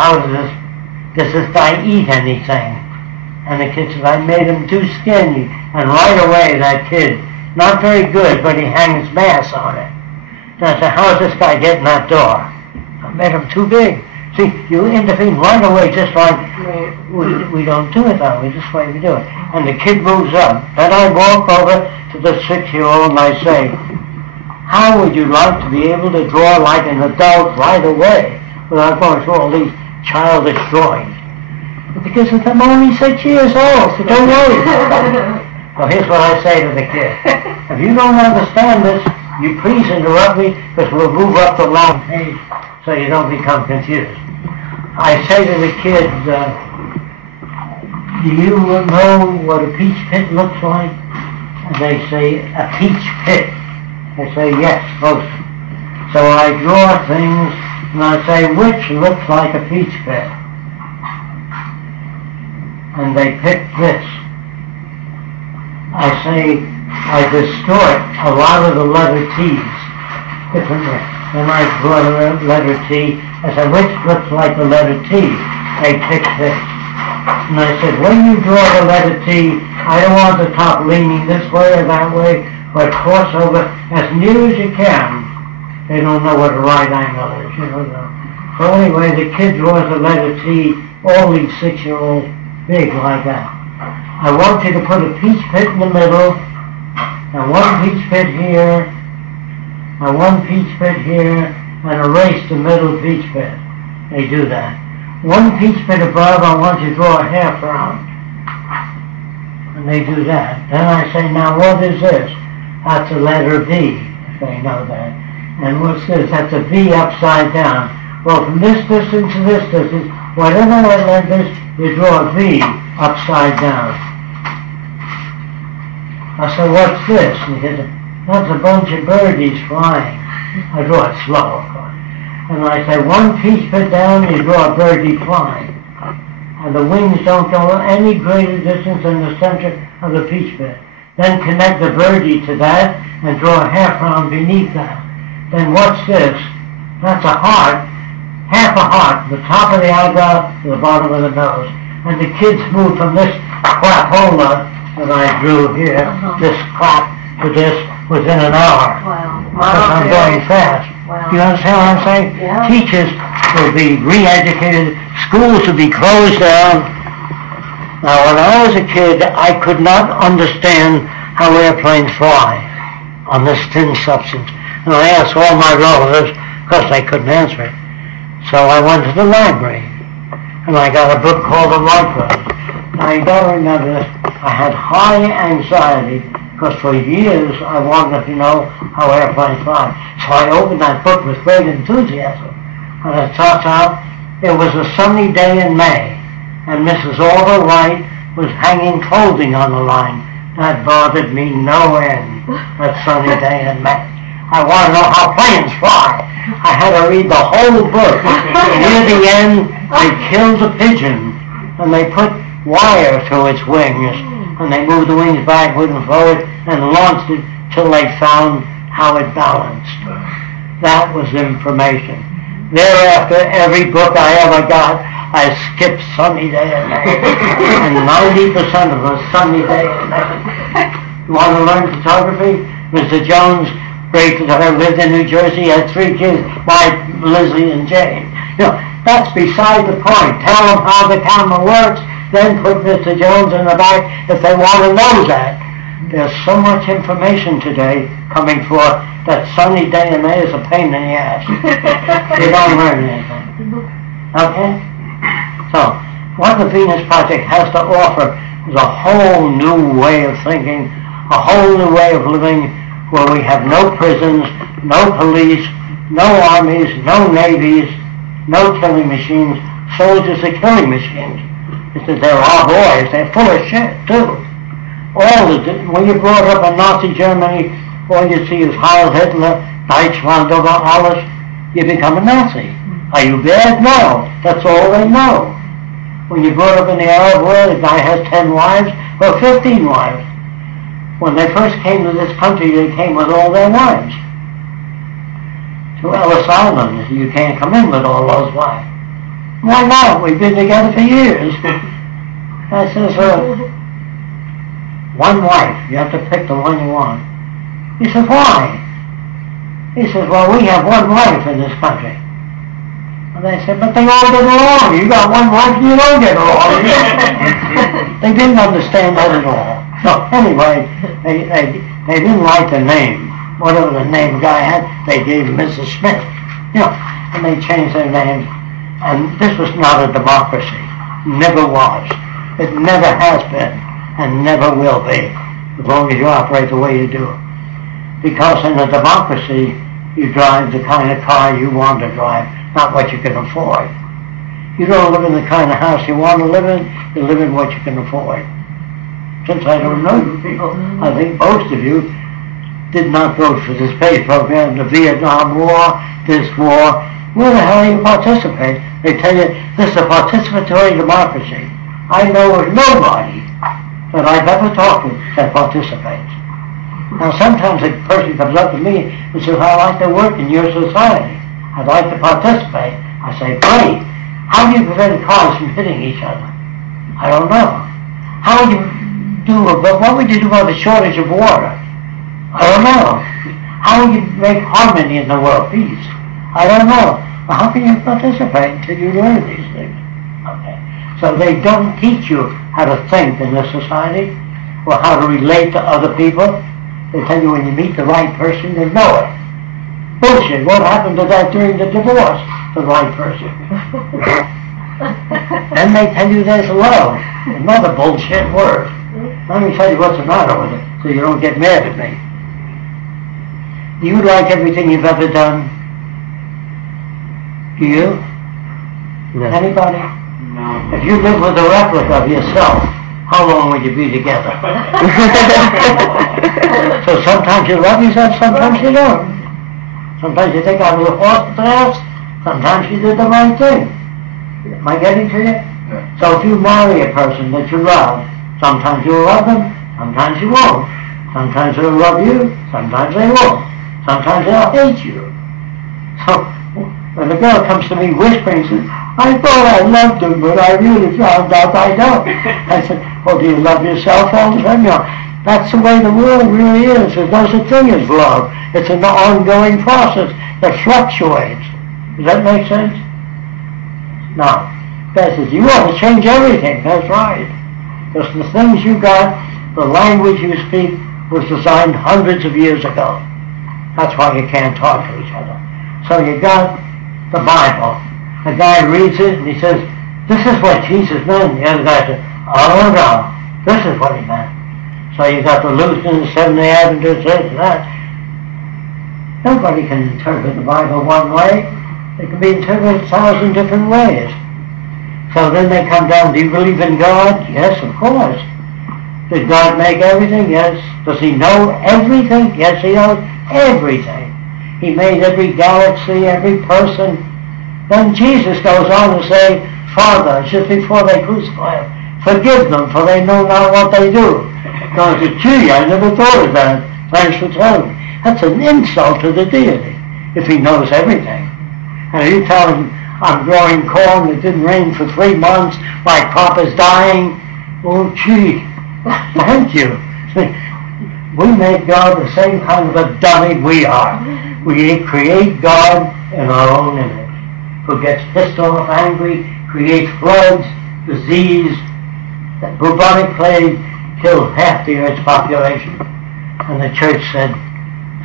how does this guy eat anything? And the kid said, I made him too skinny. And right away that kid, not very good, but he hangs mass on it. And I said, how's this guy getting that door? I made him too big. See, you intervene right away, just like we don't do it that way, this way we do it. And the kid moves up. Then I walk over to the 6-year-old and I say, how would you like to be able to draw like an adult right away without going through all these childish drawings? Because I'm only 6 years old, so don't worry. So here's what I say to the kid. If you don't understand this, you please interrupt me, because we'll move up the long page so you don't become confused. I say to the kids, do you know what a peach pit looks like? And they say, a peach pit. I say, yes, most. So I draw things, and I say, which looks like a peach pit? And they pick this. I say, I distort a lot of the letter T's differently. Then I draw the letter T. I say, which looks like the letter T? They pick this. And I said, when you draw the letter T, I don't want the top leaning this way or that way, but cross over as near as you can. They don't know what a right angle is, you know. So anyway, the kid draws the letter T, all these 6-year-olds, big like that. I want you to put a peach pit in the middle, and one peach pit here, and one peach pit here, and erase the middle peach pit. They do that. One peach pit above, I want you to draw a half round. And they do that. Then I say, now what is this? That's a letter V, if they know that. And what's this? That's a V upside down. Well, from this distance to this distance, whatever that letter is, you draw a V upside down. I said, what's this? And he said, that's a bunch of birdies flying. I draw it slow, of course. And I say, one peach pit down, you draw a birdie flying. And the wings don't go any greater distance than the center of the peach pit. Then connect the birdie to that and draw a half round beneath that. Then what's this? That's a heart, half a heart, the top of the eyebrow to the bottom of the nose. And the kids move from this crapola that I drew here, this crap, to this within an hour. Wow. Because I'm going fast. Wow. Do you understand what I'm saying? Yeah. Teachers will be re-educated, schools will be closed down. Now, when I was a kid, I could not understand how airplanes fly on this thin substance. And I asked all my relatives, because they couldn't answer it. So I went to the library, and I got a book called The Microbes. Now, you got to remember this, I had high anxiety, because for years I wanted to know how airplanes fly. So I opened that book with great enthusiasm. And it starts out, it was a sunny day in May, and Mrs. Orville Wright was hanging clothing on the line. That bothered me no end, that sunny day in May. I want to know how planes fly. I had to read the whole book. Near the end, they killed a pigeon, and they put wire through its wings, and they moved the wings backward and forward and launched it till they found how it balanced. That was information. Thereafter, every book I ever got, I skipped sunny day and May. And 90% of us, sunny day and May. You want to learn photography? Mr. Jones, great photographer, lived in New Jersey, had 3 kids, wife, Lizzie and Jane. You know, that's beside the point. Tell them how the camera works, then put Mr. Jones in the back if they want to know that. There's so much information today coming forth that sunny day in May is a pain in the ass. You don't learn anything. Okay? So, what the Venus Project has to offer is a whole new way of thinking, a whole new way of living, where we have no prisons, no police, no armies, no navies, no killing machines. Soldiers are killing machines. Because there are boys, they're full of shit, too. When you're brought up in Nazi Germany, all you see is Heil Hitler, Deutschland over alles, you become a Nazi. Are you bad? No. That's all they know. When you're brought up in the Arab world, a guy has 10 wives or 15 wives. When they first came to this country, they came with all their wives. To Ellis Island, you can't come in with all those wives. Why not? We've been together for years. I says, one wife. You have to pick the one you want. He says, why? He says, well, we have one wife in this country. And they said, but they all get along. You got one wife and you don't get along. They didn't understand that at all. So anyway, they didn't like the name. Whatever the name the guy had, they gave Mrs. Smith. You know, and they changed their names. And this was not a democracy. Never was. It never has been and never will be, as long as you operate the way you do. Because in a democracy, you drive the kind of car you want to drive, not what you can afford. You don't live in the kind of house you want to live in, you live in what you can afford. Since I don't know you people, I think most of you did not vote for the space program, the Vietnam War, this war. Where the hell you participate? They tell you this is a participatory democracy. I know of nobody that I've ever talked to that participates. Now sometimes a person comes up to me and says, I'd like to work in your society. I'd like to participate. I say, great. How do you prevent cars from hitting each other? I don't know. How would you do, what would you do about the shortage of water? I don't know. How would you make harmony in the world, peace? I don't know. Well, how can you participate until you learn these things? Okay. So they don't teach you how to think in this society or how to relate to other people. They tell you when you meet the right person, you know it. Bullshit. What happened to that during the divorce? The right person. Then they tell you there's love. Another bullshit word. Let me tell you what's the matter with it so you don't get mad at me. Do you like everything you've ever done? Do you? No. Anybody? No. If you live with a replica of yourself, how long would you be together? So sometimes you love yourself, sometimes you don't. Sometimes you think I was a horse at the house, sometimes you did the right thing. Am I getting to you? Yeah. So if you marry a person that you love, sometimes you'll love them, sometimes you won't. Sometimes they'll love you, sometimes they won't. Sometimes they'll hate you. So when the girl comes to me whispering, says, I thought I loved him, but I really found out I don't. I said, well, do you love yourself all the time? No. That's the way the world really is. There's no such thing as love. It's an ongoing process that fluctuates. Does that make sense? Now, God says, you want to change everything. That's right. Because the things you got, the language you speak, was designed hundreds of years ago. That's why you can't talk to each other. So you got the Bible. The guy reads it and he says, this is what Jesus meant. The other guy says, oh no, this is what he meant. So you got the Lutherans, Seventh-day Adventists, this and that. Nobody can interpret the Bible one way. It can be interpreted 1,000 different ways. So then they come down, do you believe in God? Yes, of course. Did God make everything? Yes. Does he know everything? Yes, he knows everything. He made every galaxy, every person. Then Jesus goes on to say, Father, just before they crucify him, forgive them, for they know not what they do. God said, gee, I never thought of that. Thanks for telling me. That's an insult to the deity, if he knows everything. And if you tell him, I'm growing corn, it didn't rain for 3 months, my crop is dying, oh, gee, thank you. We make God the same kind of a dummy we are. We create God in our own image, who gets pissed off, angry, creates floods, disease, that bubonic plague killed half the earth's population. And the church said,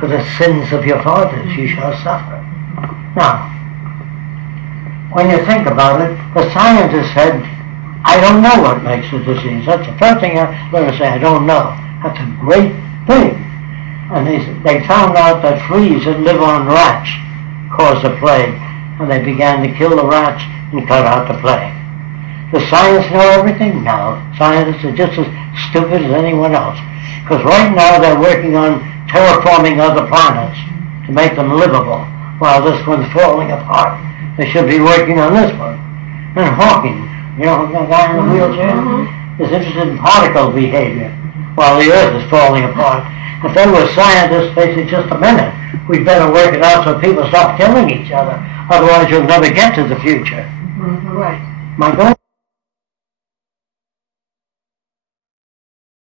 for the sins of your fathers you shall suffer. Now, when you think about it, the scientists said, I don't know what makes the disease. That's the first thing I'm going to say, I don't know. That's a great thing. And they found out that fleas that live on rats cause the plague. And they began to kill the rats and cut out the plague. Does science know everything? No. Scientists are just as stupid as anyone else. Because right now they're working on terraforming other planets to make them livable while this one's falling apart. They should be working on this one. And Hawking, you know, the guy in the wheelchair, is interested in particle behavior while the Earth is falling apart. If they were scientists, they said, just a minute, we'd better work it out so people stop killing each other. Otherwise you'll never get to the future. Right. My goal